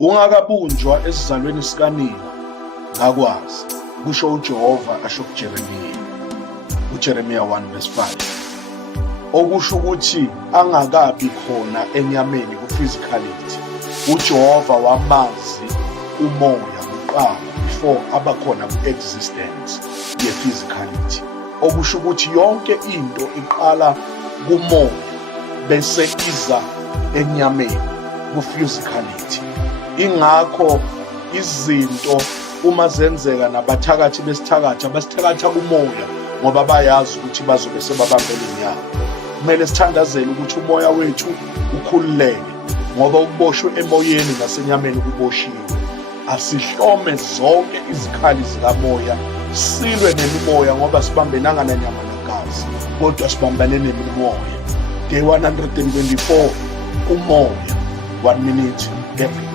Ungakabunjwa esizalweni sikanina ngakwazi, kusho uJehova asho kuJeremiya, uJeremiya 1:5, okusho ukuthi angakabi khona enyameni ku-physicality. uJehova wamazi umoya kuqala before abakhona ku-existence ye-physicality, okusho ukuthi yonke into iqala kumoya bese iza enyameni ku-physicality. Ingakho izinto uma zenzeka nabathakathi besithakatha basithakatha kumoya ngoba bayazi ukuthi bazobe sebabambele inyama. Kumele sithandazele ukuthi umoya wethu ukhululeke ngoba ukuboshwe emoyeni nasenyameni kuboshiwe. Asihlome zonke izikhali zikamoya, silwe nemimoya ngoba sibambenanga nanyama nagazi, kodwa sibambane nemimoya. Day 124 umoya, 1 minute every